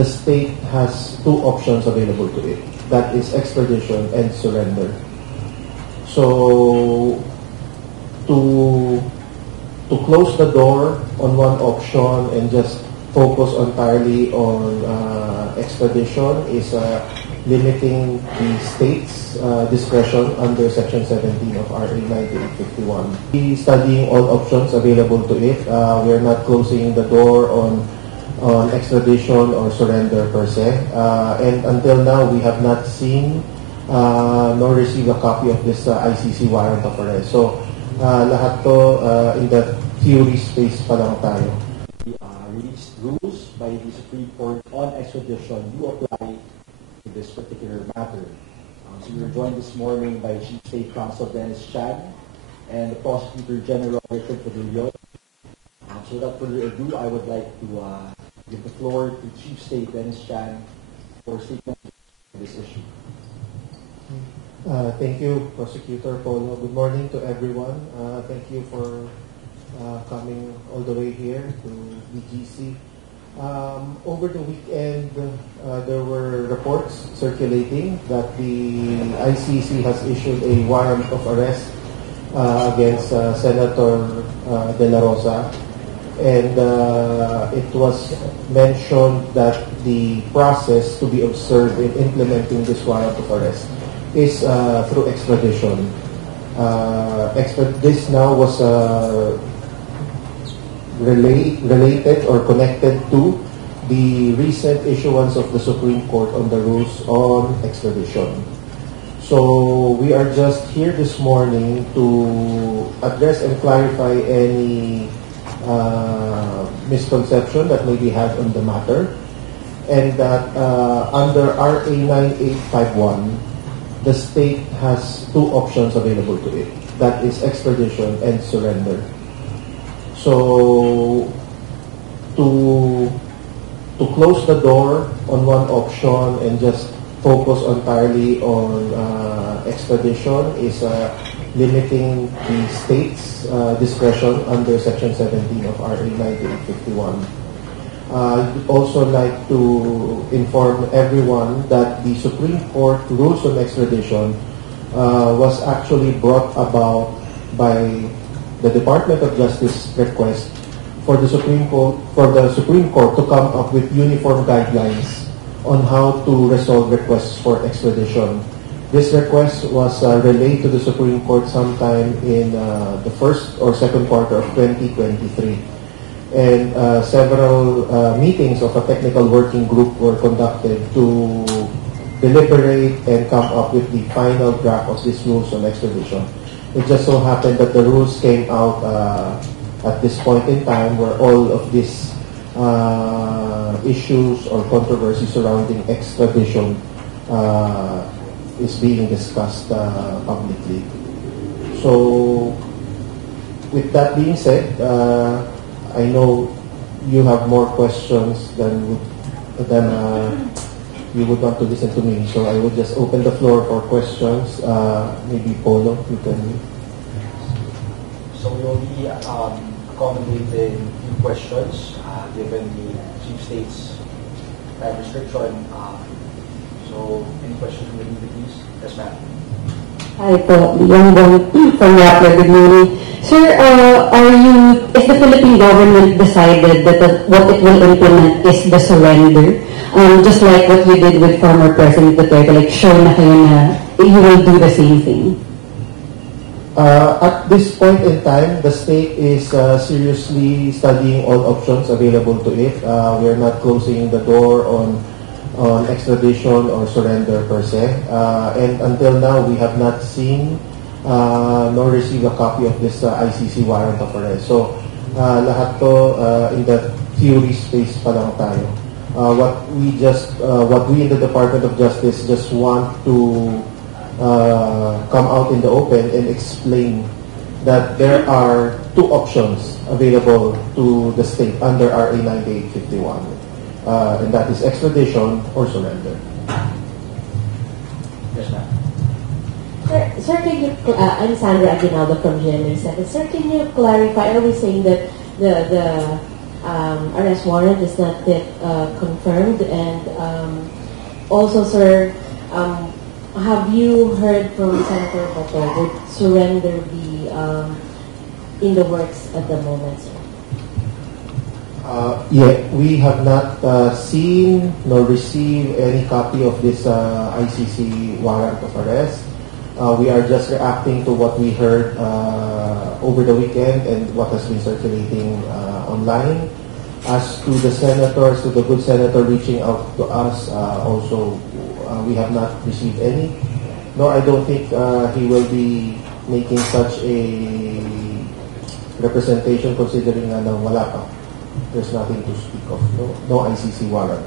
the state has two options available to it. That is extradition and surrender. So, to close the door on one option and just focus entirely on extradition is limiting the state's discretion under Section 17 of RA 9851. We studying all options available to it. We are not closing the door on extradition or surrender per se. And until now, we have not seen nor received a copy of this ICC warrant of arrest. So, lahat to in the theory space pa lang tayo. Released rules by the Supreme Court on extradition do apply to this particular matter. So we were joined this morning by Chief State Counsel Dennis Chan and the Prosecutor General Richard Padullo. So without further ado, I would like to give the floor to Chief State Dennis Chan for statement on this issue. Thank you, Prosecutor Polo. Good morning to everyone. Thank you for coming all the way here to BGC. Over the weekend, there were reports circulating that the ICC has issued a warrant of arrest against Senator De La Rosa. And it was mentioned that the process to be observed in implementing this warrant of arrest is through extradition. This now was related or connected to the recent issuance of the Supreme Court on the rules on extradition. So we are just here this morning to address and clarify any misconception that may be had on the matter, and that under RA 9851, the state has two options available to it. That is extradition and surrender. So, to close the door on one option and just focus entirely on extradition is limiting the state's discretion under Section 17 of RA 9851. I'd also like to inform everyone that the Supreme Court rules on extradition was actually brought about by the Department of Justice request for the Supreme Court to come up with uniform guidelines on how to resolve requests for extradition. This request was relayed to the Supreme Court sometime in the first or second quarter of 2023. And several meetings of a technical working group were conducted to deliberate and come up with the final draft of these rules on extradition. It just so happened that the rules came out at this point in time where all of these issues or controversy surrounding extradition is being discussed publicly. So, with that being said, I know you have more questions than you would want to listen to me. So I would just open the floor for questions. Maybe Polo, you can. So we will be accommodating few questions given the Chief State's time restriction. So any questions from the media, please? Yes, ma'am. Hi po, Leon Bong from Rappler. Good morning. Sir, is the Philippine government decided that what it will implement is the surrender? Just like what you did with former President Duterte, like show na kayo na you will do the same thing? At this point in time, the state is seriously studying all options available to it. We are not closing the door on extradition or surrender per se. And until now, we have not seen nor received a copy of this ICC warrant of arrest. So, lahat to in the theory space pa lang tayo. What we in the Department of Justice just want to come out in the open and explain that there are two options available to the state under RA 9851, and that is extradition or surrender. Yes, ma'am. Sir, can you, I'm Sandra Aguinaldo from GMA7. Sir, can you clarify, are we saying that the arrest warrant is not yet confirmed. And also, sir, have you heard from Senator Bato, would surrender be in the works at the moment, sir? Yeah, we have not seen nor received any copy of this ICC warrant of arrest. We are just reacting to what we heard over the weekend and what has been circulating online. As to the senators, to the good senator reaching out to us, also we have not received any. Nor I don't think he will be making such a representation considering na wala pa. There's nothing to speak of. No ICC warrant.